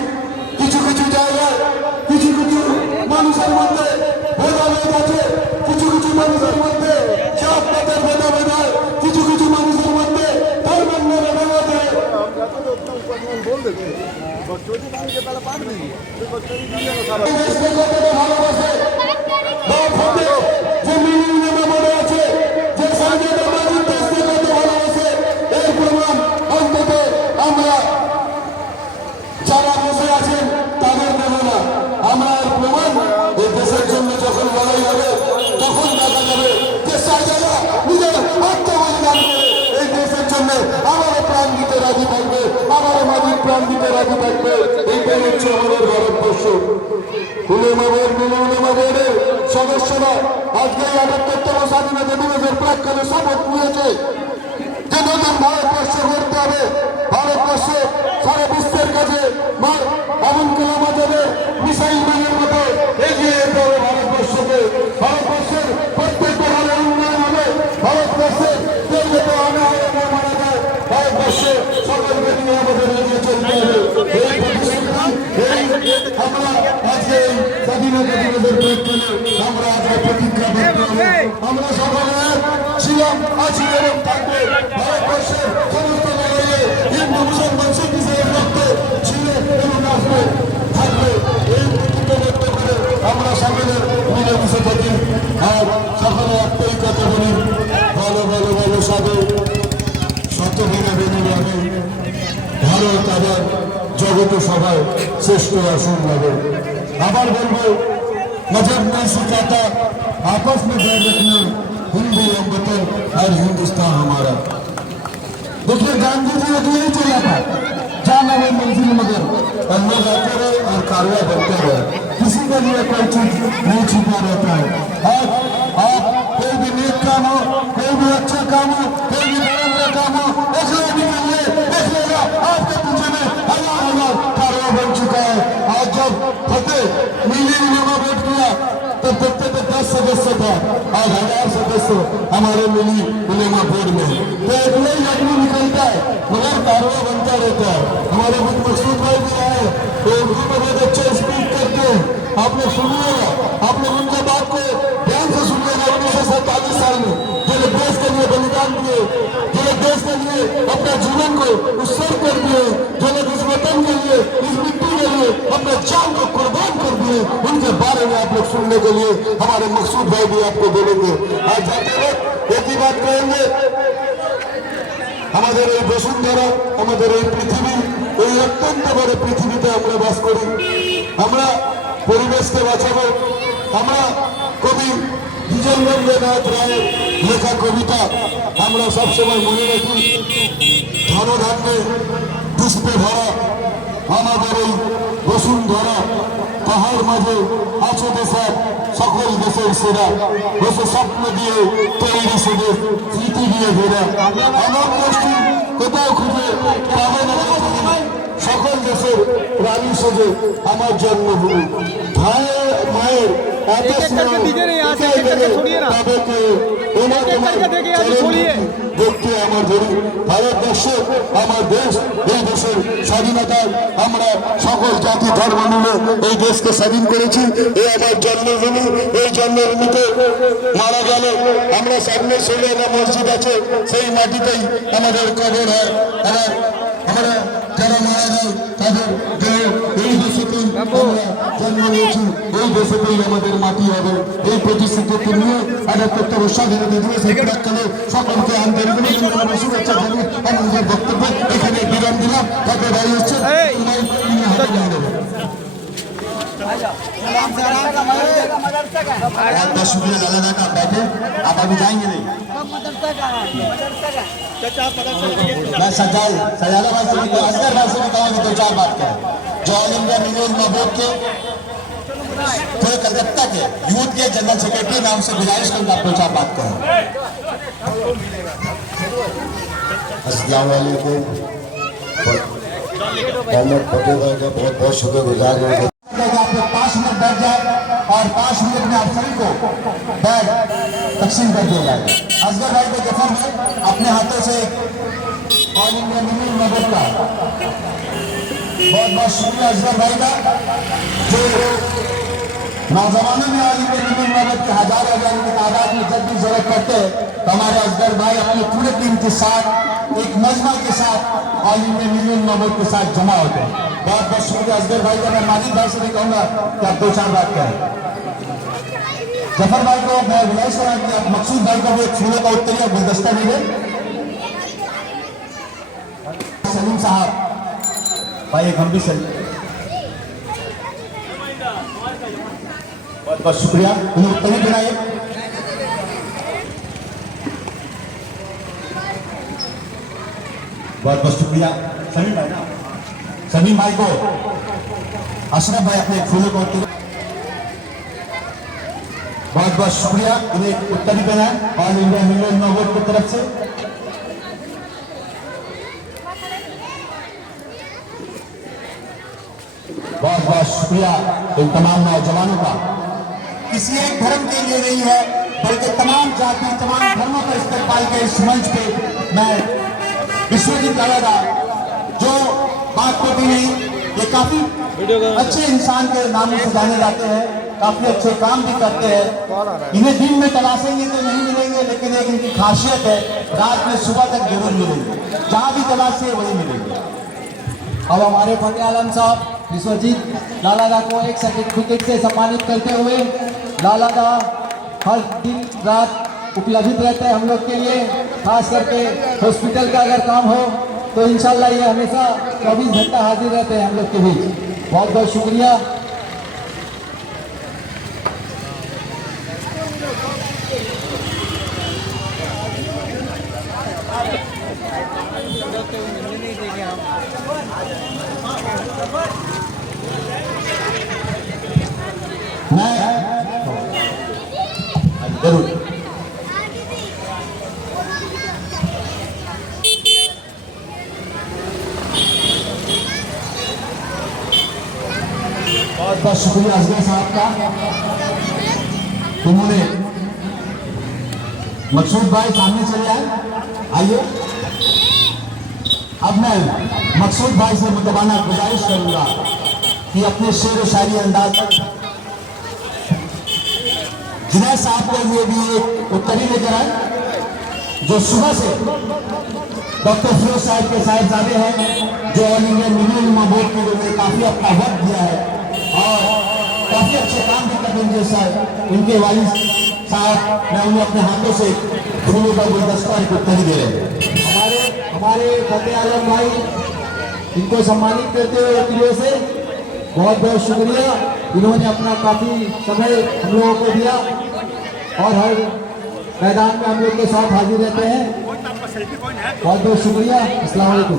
কিছু কিছু জায়গায় কিছু কিছু মানুষের মধ্যে ভেদাভেদ আছে, কিছু কিছু মানুষের মধ্যে জাতপাতের ভেদাভেদ হয়, কিছু কিছু মানুষের মধ্যে ধর্মের ভেদাভেদ হয়। এই দেশকে কতটা ভালোবাসে, বাপ হতে যে মিলিয়ে নেমে মনে আছে, যে স্বাধীনতা বাজির দেশকে কত ভালোবাসে, এই প্রমাণ অন্তত আমরা যারা বসে আছেন তাদের দেব না। আমরা এর প্রমাণ এই দেশের জন্য যখন লড়াই হবে তখন দেখা যাবে যে শাহজাদা নিজের আত্মবলিদান করে এই দেশের জন্য আমারও প্রাণ দিতে রাজি থাকবে, আমারও মালিক প্রাণ দিতে রাজি থাকবে। এইটাই হচ্ছে আমাদের ভারতবর্ষ। উলেমা বোর্ড, উলেমা বোর্ডের সদস্যরা আজকে ৭৮তম স্বাধীনতা দিবসের প্রাক্কালে শপথ নিয়েছে যে নতুন ভারতবর্ষ গড়তে হবে। ভারতবর্ষে সারা বিশ্বের কাছে আবুল কালাম আজাদের মিসাইল ম্যানের মতো এগিয়ে যেতে হবে ভারতবর্ষকে। ভারতবর্ষের প্রত্যেকটা ভালো উন্নয়ন হবে। ভারতবর্ষে কেউ যাতে অনাহারে না মারা যায়, ভারতবর্ষে সকলকে নিয়ে আমাদের এগিয়ে চলতে হবে। এই প্রতিশ্রুতি আমরা আজকে এই স্বাধীনতা দিবসের প্রেক্ষাপটে আমরা আজকে প্রতিজ্ঞা করতে হবে। আমরা সকলে ছিলাম, আছি এবং থাকবে। ভারতবর্ষের সমস্ত লড়াইয়ে হিন্দু, মুসলমান, শিখ, ইসাইয়ের রক্তে ছিল এবং আসবে, থাকবে। এই প্রতিজ্ঞা ব্যক্ত করে আমরা সকলে মিলেমিশে থাকি আর সকলে একটাই কথা বলি, ভালো ভালো ভালো সাধু শতদিনে বেনুভাবে ভারত আবার জগত সভায় শ্রেষ্ঠ আসন লাগে। আবার বলবো, मजहब नहीं सिखाता, आपस में बैठ रखना, हिंदू हम वतन और हिंदुस्तान हमारा। देखिए गांधी जी ने यही चला था, जाना वो मंजिल मगर और लोग आते रहे और कारवा बनते रहे, किसी के लिए कोई चीज नहीं छिपा रहता है। और आप कोई भी नेक काम हो, कोई भी अच्छा काम हो, कोई भी धर्म काम हो, इसलिए निकलिए, देखिएगा आपके पीछे में हजार हजार कारवा बन चुका है। आज जब फतेह मिली उलेमा बैठ किया तब देखते थे 10 सदस्य था, आज 1000 सदस्य हमारे मिली उलेमा बोर्ड में। तो एक ही आदमी निकलता है मगर कारवा बनता रहता है। हमारे कुछ मकसूद भाई भी आए तो उनको बहुत अच्छा स्पीच करते हैं, आप लोग सुनिएगा, आप लोग उनके बात को ध्यान से सुनिएगा। 1947 साल में जो लोग देश के लिए बलिदान दिए, जो लोग देश के लिए अपने जीवन को उत्सर्ग कर दिए, जो लोग इस वतन के लिए, इस मिट्टी के लिए अपने जान को कुर्बान कर दिए, उनके बारे में आप लोग सुनने के लिए हमारे मकसूद भाई भी आपको बोलेंगे। आज जाते वक्त एक ही बात कहेंगे, हमारे আমাদের এই বসুন্ধরা, আমাদের এই পৃথিবী, এই অত্যন্ত বড় পৃথিবীতে আমরা বাস করি। আমরা পরিবেশকে বাঁচাবো। আমরা কবি দ্বিজেন্দ্রনাথ রায়ের লেখা কবিতা আমরা সবসময় মনে রাখি, ধনধান্যে পুষ্পে ভরা আমাদের এই বসুন্ধরা, তাহার মাঝে আছে দেশের সকল দেশের সেরা, বসে স্বপ্ন দিয়ে তৈরি সেদে স্মৃতি দিয়ে ঘেরা। আমার দেশটি কোথাও খুঁজে পাবে না সকল দেশের রানী সেজে আমার জন্মভূমি। ভাইয়ের মায়ের এত দেখতে আমার ধরি। ভারতবর্ষ আমার দেশ, এই দেশের স্বাধীনতায় আমরা সকল জাতি ধর্ম মিলে এই দেশকে স্বাধীন করেছি। এই আমার জন্মভূমি, এই জন্মভূমিতে মারা গেল আমরা সামনে সোলেনা মসজিদ আছে, সেই মাটিতেই আমাদের কবর হয়। আমরা যারা মারা যায় তাদের দেহ এই দেশেতেই আমরা জন্ম নিয়েছি, এই দেশেতেই আমাদের মাটি হবে। এই প্রতিশ্রুতিকে নিয়ে ৭৮ স্বাধীনতা দিবস উপলক্ষে সকলকে আন্তরিক শুভেচ্ছা জানিয়ে আমি নিজের বক্তব্য এখানে বিরাম দিলাম। তাদের ভাই হচ্ছে शुक्रिया दादा का बैठे, आप अभी जाएंगे नहीं? मैं सजादा भाई से असगर भाई से भी कहूँगा 2-4 बात करें। जो ऑल इंडिया मिलियन महबूब के पूरे कलकत्ता के यूथ के जनरल सेक्रेटरी नाम से गुजारिश करूँगा 2-4 बात करें। अस्सलाम वालेकुम। मोहम्मद पटेल भाई का बहुत बहुत शुक्रगुजार हूँ। आप लोग 5 मिनट बैठ जाए और 5 मिनट में आप सभी को बैग तकसीम कर दिया जाएगा। असगर भाई को जफर भाई अपने हाथों से ऑल इंडिया मिलियन महबूब का बहुत बहुत शुक्रिया असगर भाई का, जो नौजवानों में ऑल इंडिया मिलियन महबूब के हजारों की तादाद में जब भी जरूरत पड़ते हैं तो हमारे असगर भाई अपने पूरे टीम के साथ एक मजमा के साथ ऑल इंडिया मिलियन महबूब के साथ जमा होते हैं। बहुत बहुत शुक्रिया असगर भाई का। मैं माजिद भाई से भी कहूँगा कि आप 2-4 बात करें। जफर भाई को मैं गुजारिश करा कि आप मकसूद भाई को भी एक फूलों का उत्तरीय गुलदस्ता दे दें। सलीम साहब भाई एक हम भी सलीम, बहुत बहुत शुक्रिया। उन्हें उत्तरी बनाइए। बहुत बहुत शुक्रिया सलीम भाई ना, सलीम भाई को अशरफ भाई अपने फूलों को बहुत बहुत शुक्रिया। उन्हें उत्तरी पहना ऑल इंडिया मिलियन महबूब की तरफ से। बहुत बहुत शुक्रिया इन तमाम नौजवानों का। किसी एक धर्म के लिए नहीं है बल्कि तमाम जाति तमाम धर्मों का इस्तेमाल के इस मंच पे मैं विश्वजीत दादा जो बात को भी नहीं, ये काफी अच्छे इंसान के नाम से जाने जाते हैं, काफी अच्छे काम भी करते हैं। इन्हें दिन में तलाशेंगे तो नहीं मिलेंगे, लेकिन एक इनकी खासियत है रात में सुबह तक जरूर मिलेंगे, जहाँ भी तलाशे वही मिलेंगे। अब हमारे फतेह आलम साहब विश्वजीत लालादा को एक सर्टिफिकेट से सम्मानित करते हुए, लालादा हर दिन रात उपलब्ध रहते हैं हम लोग के लिए, खास करके हॉस्पिटल का अगर काम हो तो इंशाल्लाह ये हमेशा 24 घंटा हाजिर रहते हैं हम लोग के बीच। बहुत बहुत शुक्रिया। जरूर बहुत बहुत शुक्रिया असगर साहब का। उन्होंने मकसूद भाई सामने चले आए, आइए। अब मैं मकसूद भाई से मुतबाना गुजारिश करूंगा कि अपने शेर व शायरी अंदाज में जुनैद साहब के लिए भी एक उत्तरी लेकर आए, जो सुबह से डॉक्टर फिरोज साहब के साहिबजादे हैं, जो ऑल इंडिया मिलियन महबूब के लिए काफी अपना वक्त दिया है और काफी अच्छे काम भी करते हैं। सर उनके वालिद साहब, मैं उन्हें अपने हाथों से फूलों का गुलदस्ता एक उत्तरी दे रहे हैं। हमारे हमारे फतेह आलम भाई, इनको सम्मानित करते हुए अतिथियों से बहुत बहुत शुक्रिया। इन्होंने अपना काफ़ी समय हम लोगों को दिया और हर मैदान में हम लोग के साथ हाजिर रहते हैं। बहुत बहुत शुक्रिया। अस्सलाम वालेकुम।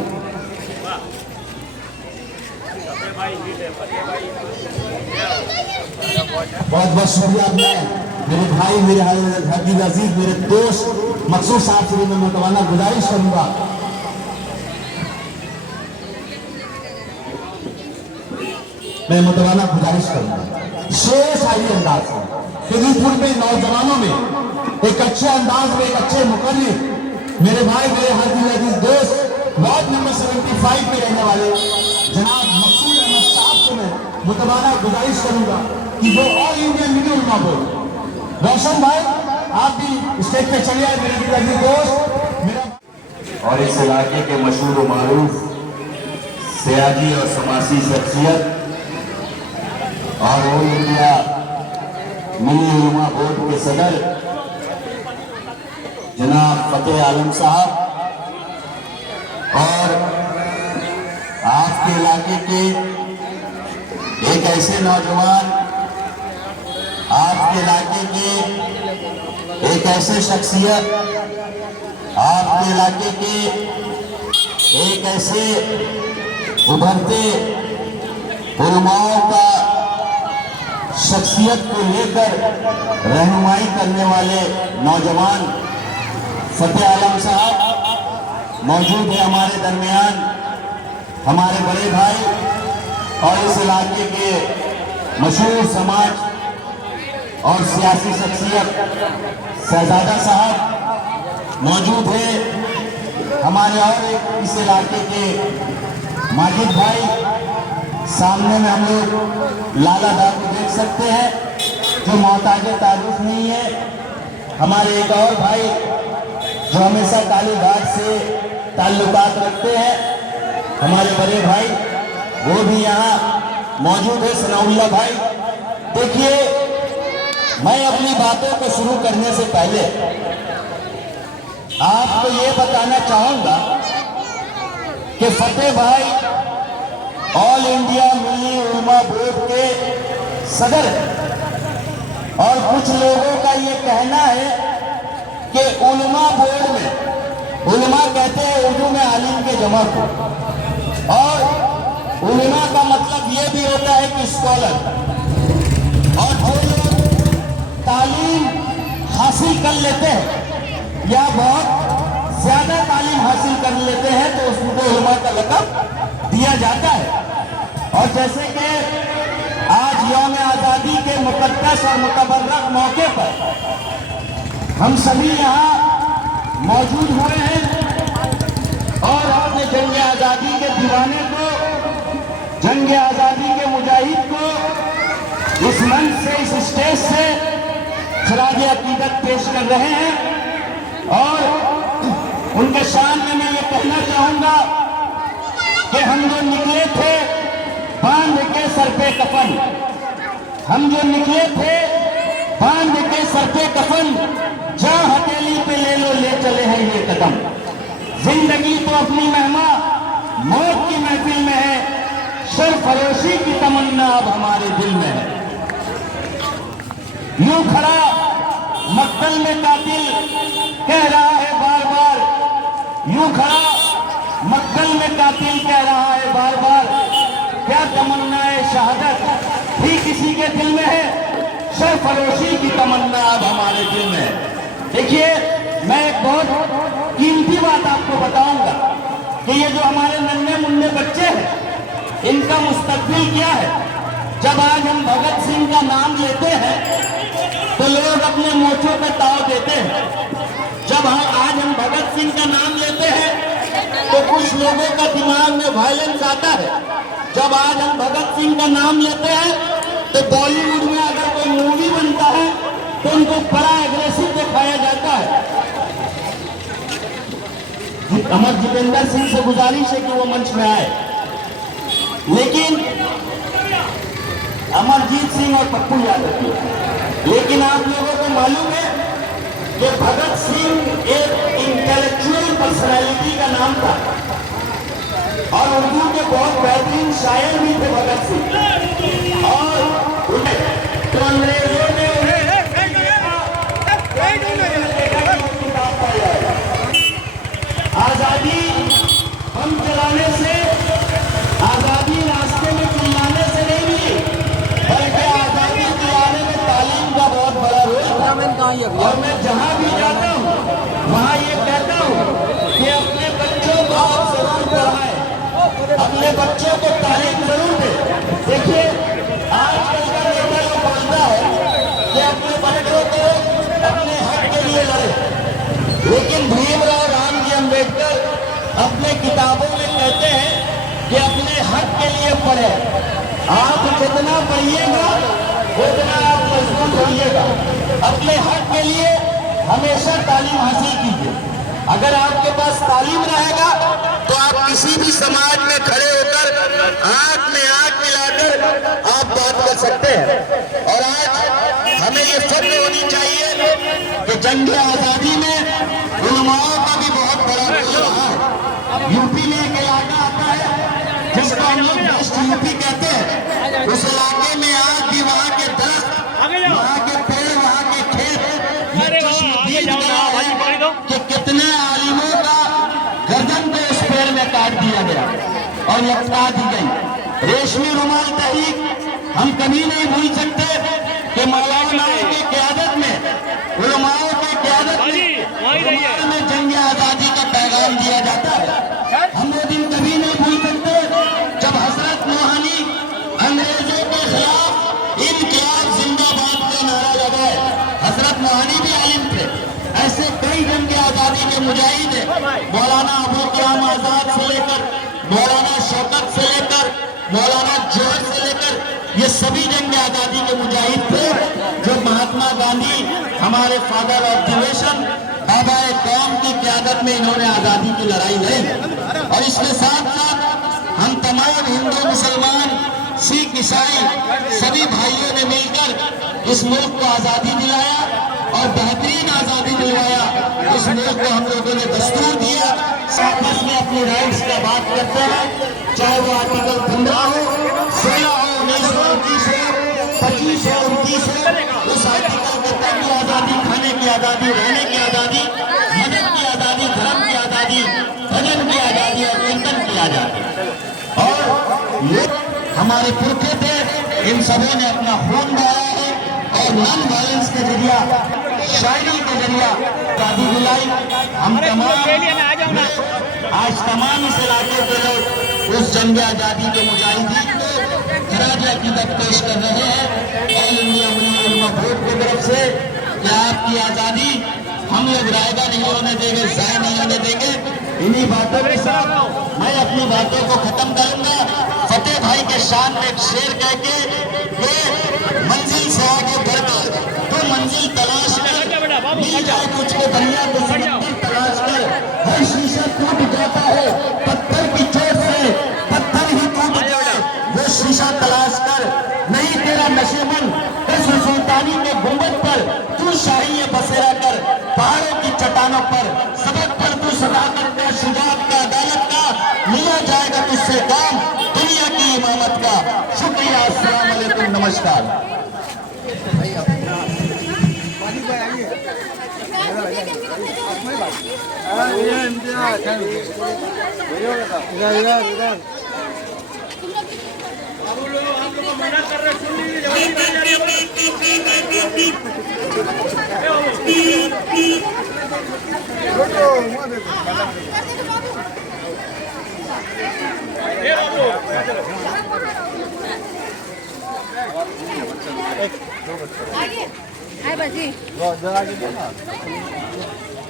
बहुत बहुत शुक्रिया। मेरे भाई, मेरे हकीम अजीज, मेरे दोस्त मकसूद साहब से भी मैं मुतवाना गुजारिश करूंगा, शेर शायरी अंदाज से फिजूलपुर में नौजवानों में एक अच्छे अंदाज में, एक अच्छे मुकर्रिर, मेरे भाई, मेरे हकीम अजीज दोस्त, वार्ड नंबर 75 में रहने वाले जनाब मकसूद अहमद साहब से मैं मुतवाना गुजारिश करूंगा कि वो ऑल इंडिया मिनी उलमा बोर्ड, रोशन भाई आप भी स्टेज पे चले आए, मेरे अजीज दोस्त। मेरा और इस इलाके के मशहूर व मारूफ सयाजी और समासी शख्सियत और ऑल इंडिया मिनी उलमा बोर्ड के सदर जनाब फतेह आलम साहब और आपके इलाके के एक ऐसे नौजवान, आपके इलाके के एक ऐसे शख्सियत, आपके इलाके के एक ऐसे उभरते उलमाओं का शख्सियत को लेकर रहनुमाई करने वाले नौजवान फतेह आलम साहब मौजूद है हमारे दरमियान। हमारे बड़े भाई और इस इलाके के मशहूर समाज और सियासी शख्सियत शहजादा साहब मौजूद है। हमारे और एक इस इलाके के माजिद भाई, सामने में हम लोग लाला दा को देख सकते हैं जो मोहताज तारुफ नहीं है। हमारे एक और भाई जो हमेशा काली घाट से ताल्लुकात रखते हैं, हमारे बड़े भाई, वो भी यहाँ मौजूद है, सनाउल्लाह भाई। देखिए, मैं अपनी बातों को शुरू करने से पहले आपको ये बताना चाहूंगा कि फतेह भाई ऑल इंडिया मिनी उलमा बोर्ड के सदर हैं और कुछ लोगों का ये कहना है कि उलमा बोर्ड में, उलमा कहते हैं उर्दू में आलिम के जमा को, और उलमा का मतलब ये भी होता है कि स्कॉलर, और जो लोग तालीम हासिल कर लेते हैं या बहुत ज्यादा तालीम हासिल कर लेते हैं तो उसको उलमा का लक़ब दिया जाता है। और जैसे कि आज यौम आज़ादी के मुक़द्दस और मुतबर्रक मौके पर हम सभी यहाँ मौजूद हुए हैं और अपने जंग आज़ादी के दीवाने को, जंग आज़ादी के मुजाहिद को इस मंच से, इस स्टेज से खराज अकीदत पेश कर रहे हैं। और उनके शान में मैं ये कहना चाहूँगा कि हम जो निकले थे बांध के सर पे कफन, हम जो निकले थे बांध के सर पे कफन, जहाँ हथेली पे ले लो ले चले हैं ये कदम। जिंदगी तो अपनी मेहमा मौत की महफिल में है, सरफरोशी की तमन्ना अब हमारे दिल में है। यूं खड़ा मक्तल में कातिल कह रहा है बार बार, यूं खड़ा मक्तल में कातिल कह रहा है बार बार, क्या तमन्नाए शहादत भी किसी के दिल में है, सरफरोशी की तमन्ना अब हमारे दिल में है। देखिए, मैं एक बहुत कीमती बात आपको बताऊंगा कि ये जो हमारे नन्हे मुन्ने बच्चे हैं, इनका मुस्तकबिल क्या है। जब आज हम भगत सिंह का नाम लेते हैं तो लोग अपने मोचों पे ताव देते हैं। जब आज हम भगत सिंह का नाम लेते हैं तो कुछ लोगों का दिमाग में वायलेंस आता है। जब आज हम भगत सिंह का नाम लेते हैं तो बॉलीवुड में अगर कोई मूवी बनता है तो उनको बड़ा एग्रेसिव दिखाया जाता है। अमर जितेंद्र सिंह से गुजारिश है कि वो मंच में आए, लेकिन अमरजीत सिंह और पप्पू यादव की, लेकिन आप लोगों को मालूम है कि भगत सिंह एक इंटेलेक्चुअल पर्सनैलिटी का नाम था। बहुत बेहतरीन शायर भी थे भगत सिंह, और उन्हें तो अंग्रेजों ने आजादी हम चलाने से, आजादी रास्ते में चिल्लाने से नहीं मिली, बल्कि आजादी दिलाने में तालीम का बहुत बड़ा रोल। और मैं जहां भी जाता हूं वहां ये कहता हूं कि अपने बच्चों को आप जरूर पढ़ाएं, अपने बच्चों को तालीम जरूर दें। देखिए आजकल का नेता ये बोलता है कि अपने बच्चों को अपने हक के लिए लड़े, लेकिन भीमराव रामजी अंबेडकर अपने किताबों में कहते हैं कि अपने हक के लिए पढ़े। आप जितना पढ़िएगा उतना आप मजबूत होइएगा। अपने हक के लिए हमेशा तालीम हासिल कीजिए। अगर आपके पास तालीम रहेगा तो आप किसी भी समाज में खड़े होकर आंख में आंख मिलाकर आप बात कर सकते हैं। और आज हमें ये फक्र होनी चाहिए कि जंग आजादी में उलमाओं का भी बहुत बड़ा रोल रहा है। यूपी में एक इलाका आता है जिसको हम लोग वेस्ट यूपी कहते हैं। उस इलाके में आज भी वहाँ के दरख्त, वहाँ के पेड़, वहाँ के खेत कि कितने आलिमों का गर्दन को उस पेड़ में काट दिया गया और लटका दी गई। रेशमी रुमाल तहरीक हम कभी नहीं भूल सकते कि मौलाना की क़यादत में, उलमाओं की क़यादत में जंग आजादी का पैगाम दिया जाता है। हम वो दिन कभी नहीं भूल सकते जब हजरत मोहानी अंग्रेजों के खिलाफ इनकलाब जिंदाबाद का नारा लगाए। हजरत मोहानी भी आलिम थे। ऐसे कई जंग आजादी के मुजाहिद हैं, मौलाना अबुल कलाम आजाद से लेकर मौलाना शौकत से लेकर मौलाना जौहर से लेकर ये सभी जंग आजादी के मुजाहिद थे जो महात्मा गांधी हमारे फादर ऑफ द नेशन बाबा कौम की क़यादत में इन्होंने आजादी की लड़ाई लड़ी। और इसके साथ साथ हम तमाम हिंदू मुसलमान सिख ईसाई सभी भाइयों ने मिलकर इस मुल्क को आजादी दिलाया और बेहतरीन आजादी दिलवाया। इस मुल्क को हम लोगों ने दस्तूर दिया, आपस में अपनी राइट्स का बात करते हैं, चाहे वो आर्टिकल 15 हो, 16 हो, 19 हो, 20 हो, 25 हो, 29 हो। उस आर्टिकल के तहत आजादी, खाने की आजादी, रहने की आजादी, मदद की आजादी, धर्म की आजादी, भजन की आजादी और कीर्तन की आजादी। और ये हमारे पुरखे थे, इन सबों ने अपना खून बहाया है और नॉन वायलेंस के जरिया, शायरी के जरिया आजादी दिलाई। हम तमाम आज तमाम इस इलाके के लोग उस जंग आजादी के मुजाहिदीन को खराज अकीदत पेश कर रहे हैं ऑल इंडिया मुस्लिम उलमा बोर्ड की तरफ से कि आपकी आजादी हम लोग रायगा नहीं होने देंगे, जाय नहीं होने देंगे। इन्हीं बातों के साथ मैं अपनी बातों को खत्म करूंगा। फतेह भाई के शान में एक शेर कह के ये मंजिल से आगे बढ़कर तो मंजिल तलाश कर, मिल जाए कुछ के दरिया को समंदर तलाश कर, हर शीशा टूट जाता है पत्थर की चोट से, पत्थर ही टूट जाए वो शीशा तलाश कर। नहीं तेरा नशेमन कस्र सुल्तानी के गुंबद पर तू शाही बसेरा कर, पहाड़ों की चट्टानों पर सबक पर तू सदाकत का, शुजाअत का, अदालत का, मिला जाएगा तुझसे काम दुनिया की इमामत का। शुक्रिया, अस्सलाम वालेकुम, नमस्कार।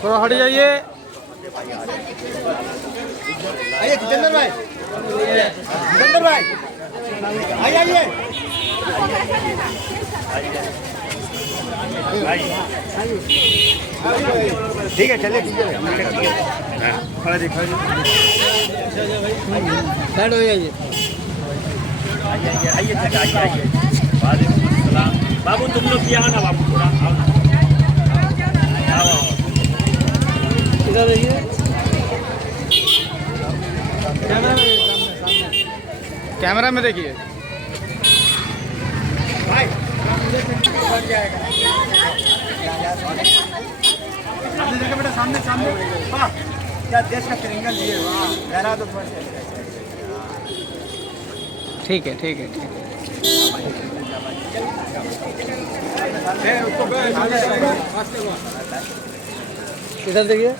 थोड़ा हट जाइए। आइए जितेंद्र भाई, जितेंद्र भाई आइए आइए। ठीक है चलिए, ठीक है खड़ा जी, साइड हो जाइए। आइए आइए। वालेकुम सलाम। बाबू तुम लोग यहाँ ना, बाबू थोड़ा आओ। इधर देखिए। कैमरा में देखिए। सामने देखो बेटा, सामने सामने। हाँ, क्या देश का तिरंगा लिए, वाह, लहरा दो। ठीक है ठीक है ठीक है। इधर देखिए।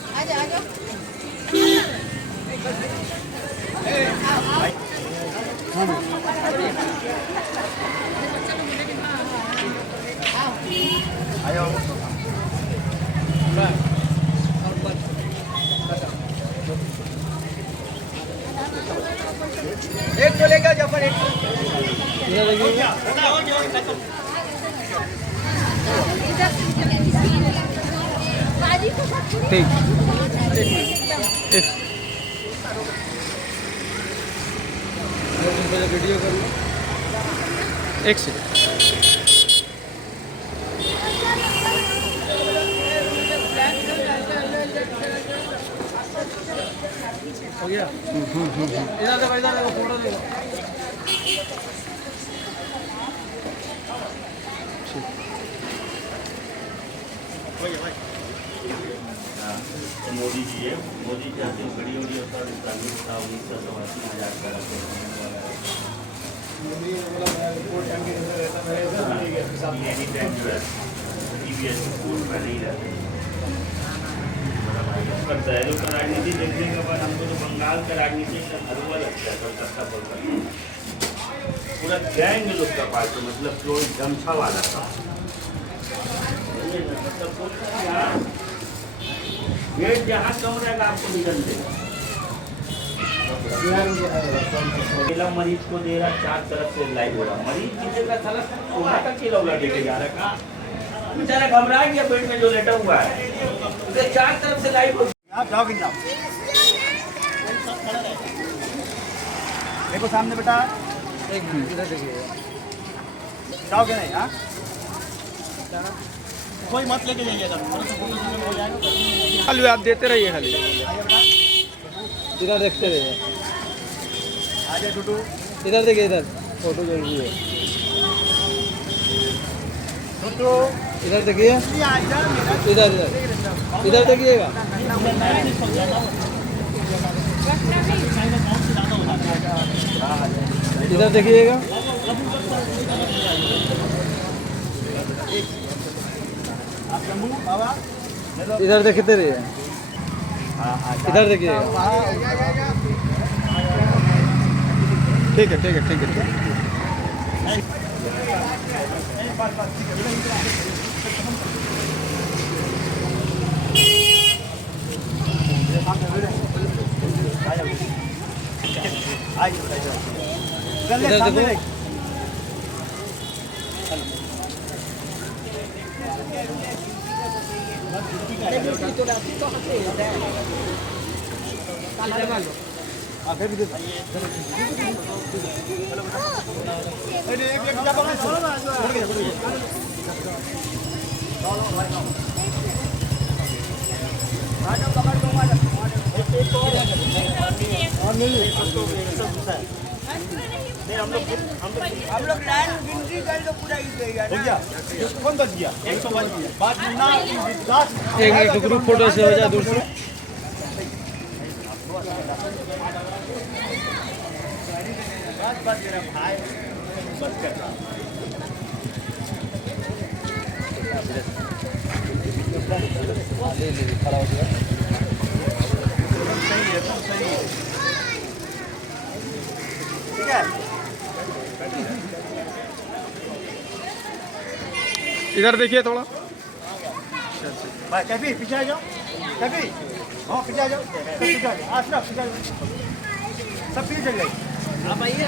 एक तो लेगा जफर, एक इधर देखिए। ठीक। वीडियो करूँ एक सेकंड। हो गया। इधर देखो, इधर देखो, फोटो देखो। मोदी जी है, मोदी जी आते बड़ी होगी और 1989 आजाद करा करता है लोग राजनीति देखने के बाद हमको तो बंगाल का राजनीति एकदम हलवा लगता है, कलकत्ता पूरा गैंग लोग का पास, मतलब कोई गमछा वाला था, वेट जहाँ कम रहेगा आपको निकल देगा। अकेला मरीज को दे रहा, 4 तरफ से लाइव हो रहा, मरीज किसी का साला सोना का केला लेके जा रहा, बेचारा घबरा गया बेड में जो लेटा हुआ है, उसे 4 तरफ से लाइव हो। आप जाओगे ना, देखो सामने बेटा, एक मिनट इधर देखिए। जाओगे नहीं? हाँ, कोई मत लेके जाइएगा, हो जाएगा। खाली आप देते रहिए, खाली इधर देखते रहिए। आजा टूटू, इधर देखिए, इधर फोटो जरूरी है। टूटू इधर देखिए, इधर इधर इधर देखिएगा। इधर देखिएगा। इधर देखते रहिए, इधर देखिएगा। ठीक है ठीक है ठीक है ठीक है। इधर देखो। हम लोग लाइन गिनती कर लो, पूरा हो गया। कौन बच गया? 105 बात ना, एक ग्रुप फोटो से हो जाए दूर से। खड़ा हो गया। ठीक है, इधर देखिए थोड़ा। भाई कैफी पीछे आ जाओ, कैफी हाँ पीछे आ जाओ, सब पीछे आ जाओ, आशरफ पीछे आ जाओ, सब पीछे चल जाइए। आप आइए,